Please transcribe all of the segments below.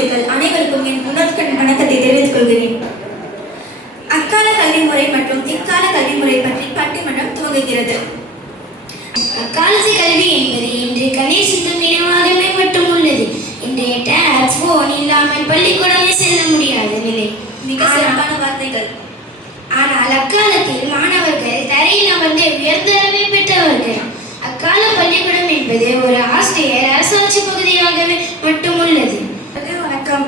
ஆசிரியர்கள் அனைவருக்கும் என் முதற்கண் வணக்கத்தை தெரிவித்துக் கொள்கிறேன். அக்கால கல்வி முறை மற்றும் இக்கால கல்வி முறை பற்றி பட்டிமன்றம் துவங்குகிறது. அக்காலத்து கல்வி என்பது இன்று கணேர் சிந்தும் நினைவாகவே மட்டும் உள்ளது. இன்றைய டேப் போன் இல்லாமல் பள்ளிக்கூடமே செல்ல முடியாத நிலை. மிக சிறப்பான வார்த்தைகள். ஆனால் அக்காலத்தில் மாணவர்கள் தரையில் அமர்ந்து உயர்ந்தளவை பெற்றவர்கள். அக்கால பள்ளிக்கூடம் என்பது ஒரு ஆசிரியர் அரசாட்சி பகுதியாகவே மட்டும் உள்ளது. வணக்கம்.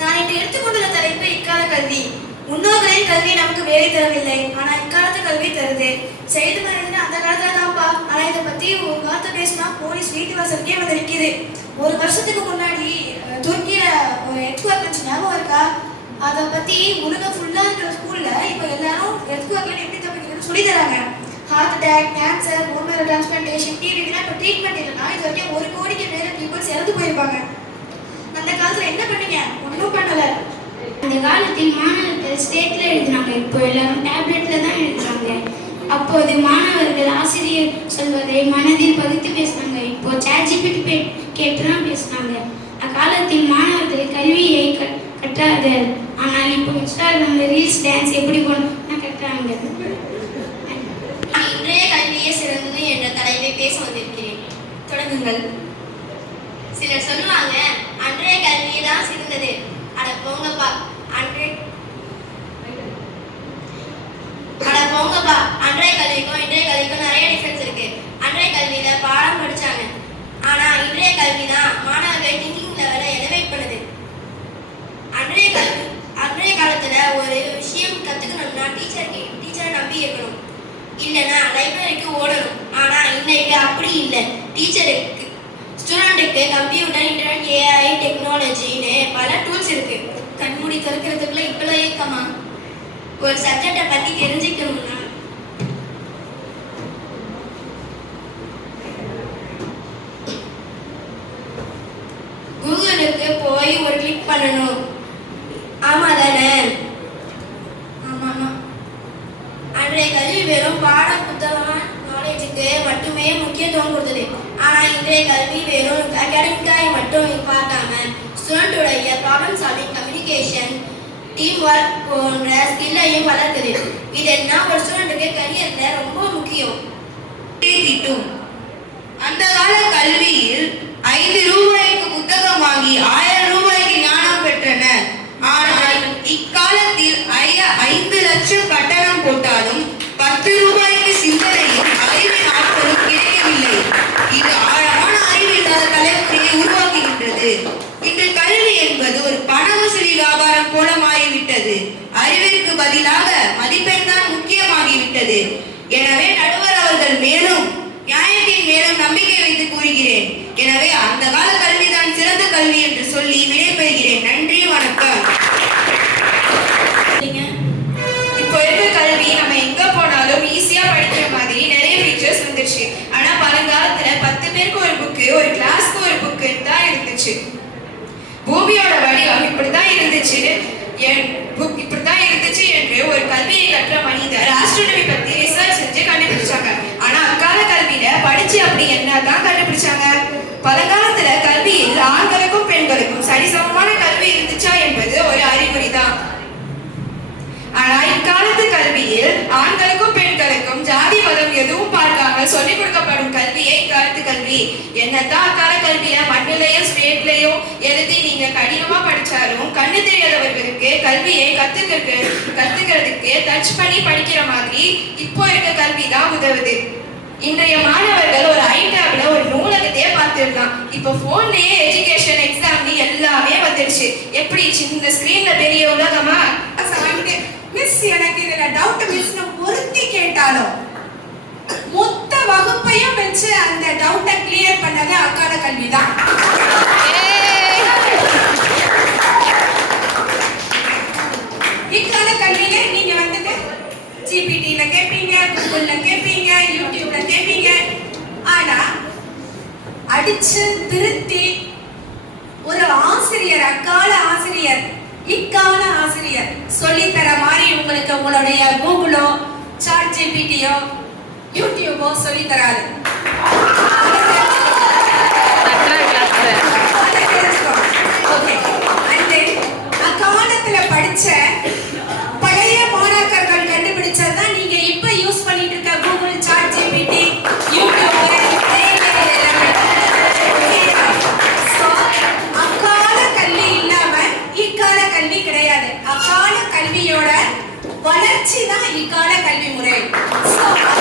நான் இன்று எடுத்துக்கொண்டுள்ள தலைப்பு இக்கால கல்வி. முன்னோர்களின் கல்வி நமக்கு வேலை தரவில்லை, ஆனா இக்காலத்து கல்வி தருது. செய்து மறைந்து அந்த காலத்துல தான்ப்பா. ஆனா இதை பத்தி ஒரு வார்த்தை பேசினா போலீஸ் வீட்டு வாசலுக்கே வந்து நிற்கிது. ஒரு வருஷத்துக்கு முன்னாடி துருக்கியில ஒரு எர்த்குவேக் இருந்துச்சு, ஞாபகம் இருக்கா? அதை பத்தி உலகம் ஃபுல்லா இருக்கிற ஸ்கூல்ல இப்ப எல்லாரும் எர்த்குவேக்ல எப்படி தப்பிக்கிறதுன்னு சொல்லி தராங்க. Heart attack, cancer, bone marrow transplantation, டிவிலாம் இப்போ ட்ரீட்மெண்ட் இல்லைன்னா இது வரைக்கும் 1 கோடிக்கு மேல பீப்புள்ஸ் இறந்து போயிருப்பாங்க. அந்த காலத்துல என்ன பண்ணீங்க? ஒன்றும் பண்ணல. அந்த காலத்தில் மாணவர்கள் ஸ்டேட்ல எழுதினாங்க, இப்போ எல்லாரும் டேப்லெட்ல தான் எழுதுறாங்க. அப்போது மாணவர்கள் ஆசிரியர் சொல்வதை மனதில் பதித்து பேசினாங்க, இப்போ ChatGPT கேட்டுதான் பேசினாங்க. அக்காலத்தில் மாணவர்கள் கல்வியை கற்றார்கள், ஆனால் இப்போ இன்ஸ்டாகிராம்ல ரீல்ஸ் டான்ஸ் எப்படி பண்ண கற்றாங்க. இன்றைய கல்வியே சிறந்தது என்ற தலைப்பை பேச வந்திருக்கிறேன். தொடங்குங்கள். சிலர் சொல்லுவாங்க, அன்றைய கல்வியே தான் சிறந்தது. அட போங்கப்பா, அன்றைய கல்விக்கும் இன்றைய கல்விக்கும் நிறைய டிஃபரன்ஸ் இருக்கு. அன்றைய கல்வியில பாடம் படிச்சாங்க, ஆனா இன்றைய கல்வி தான் மாணவர்கள் திங்கிங் லெவலை எலிவேட் பண்ணுது. அன்றைய காலத்துல ஒரு விஷயம் கத்துக்கணும்னா டீச்சரை நம்பி இருக்கணும், இல்லைன்னா லைப்ரரிக்கு ஓடணும். ஆனா இன்னைக்கு அப்படி இல்லை. டீச்சருக்கு, ஸ்டூடெண்ட்டுக்கு கம்ப்யூட்டர், இன்டர்நெட், AI, டெக்னாலஜின்னு பல டூல்ஸ் இருக்கு. கண்மூடி திறக்கிறதுக்குள்ள இவ்வளவு ஏக்கமா? ஒரு சப்ஜெக்டை பத்தி தெரிஞ்சுக்கணும்னா கூகுளுக்கு போய் ஒரு கிளிக் பண்ணணும். ஆமா தானே? ஆமா. அன்றைய கல்வி வெறும் பாட புத்தகம் நாலேஜுக்கு மட்டுமே முக்கியத்துவம் கொடுத்தது. ஆனா இன்றைய கல்வி வெறும் அகாடமிக்காய் மட்டும் பார்க்காம ஸ்டூடெண்ட்டுடைய problem solving, communication, team work போன்ற ஸ்கில்லையும் வளர்க்குது. இதெல்லாம் ஒரு ஸ்டூடெண்ட்டுக்கு கரியர்ல ரொம்ப முக்கியம். அந்த கால கல்வியில் 5 ரூபாய்க்கு புத்தகம் வாங்கி 1000 ரூபாய்க்கு ஞானம் பெற்றனர். ஆனால் இக்காலத்தில் 5 லட்சம் கட்டணம் போட்டாலும் 10 ரூபாய்க்கு சிந்தனையும் அறிவின் ஆற்றலும் கிடைக்கவில்லை. இது ஆழமான அறிவில்லாத தலைமுறையை உருவாக்குகின்றது. இன்று கல்வி என்பது ஒரு பண வசூலி வியாபாரம் போல மாறிவிட்டது. அறிவிற்கு பதிலாக மதிப்பெண் தான் முக்கியமாகிவிட்டது. எனவே நடுவர் அவர்கள் மேலும் நியாயத்தின் மேலும் நம்பிக்கை வைத்து கூறுகிறேன். எனவே அந்த கால கல்விதான் சிறந்த கல்வி என்று சொல்லி விடைபெறுகிறேன். நன்றி, வணக்கம். இப்போ இருக்க கல்வி நம்ம எங்க போனாலும் ஈஸியா படிக்கிற மாதிரி நிறைய ஃபீச்சர்ஸ் வந்துருச்சு. ஆனா பழங்காலத்துல 10 பேருக்கு ஒரு புக்கு, ஒரு கிளாஸ்க்கு ஒரு புக்கு தான் இருந்துச்சு. பூமியோட வடிவம் இப்படிதான் இருந்துச்சு என்று ஒரு கல்வியை கற்ற மனிதர் ஆஸ்ட்ரோனமி பத்தி ரிசர்ச் செஞ்சு கண்டுபிடிச்சாங்க. ஆனா அக்கால கல்வியில படிச்சு அப்படி என்னதான் கண்டுபிடிச்சாங்க? பழங்காலத்துல கல்வியில் ஆண்களுக்கும் பெண்களுக்கும் சரிசமமான கல்வி இருந்துச்சா என்பது ஒரு அறிகுறி தான். ஆனா இக்காலத்து கல்வியில் ஆண்களுக்கும் பெண்களுக்கும் ஜாதி மதம் எதுவும் பார்க்காம சொல்லிக் கொடுக்கப்படும் கல்வியை இக்காலத்து கல்வி. என்னதான் அக்கால கல்வியில மண்ணிலையும் ஸ்லேட்லையும் எழுதி நீங்க கடினமா படிச்சாலும் கண்ணு தெரியாதவர்களுக்கு கல்வியை கத்துக்கிறதுக்கு டச் பண்ணி படிக்கிற மாதிரி இப்போ இருக்க கல்வி தான் உதவுது. இன்றைய மாணவர்கள் ஒரு ஐடேப்ல ஒரு நூலகத்தையே பார்த்துருக்கான். இப்போ போன்லயே எஜுகேஷன், எக்ஸாம் எல்லாமே வந்துடுச்சு. எப்படி சின்ன ஸ்கிரீன்ல பெரிய உலகமா? மிஸ், எனக்கு இதுல டவுட் மிஸ்னு ஒருத்தி கேட்டாலும் மொத்த வகுப்பையும் வச்சு அந்த டவுட்டை கிளியர் பண்ணது அக்கால கல்விதான். இக்கால கல்வியில நீங்க வந்துட்டு ஜிபிடில கேட்பீங்க, கூகுள்ல கேட்பீங்க, யூடியூப்ல கேட்பீங்க. ஆனா அடிச்சு திருத்தி ஒரு ஆசிரியர், அக்கால ஆசிரியர், இக்கால ஆசிரியர் சொல்லித்தர மாதிரி உங்களுக்கு உங்களுடைய கூகுளோ, ChatGPTயோ, யூடியூபோ சொல்லித்தராது. ஓகே, இக்கால கல்வி முறை. So,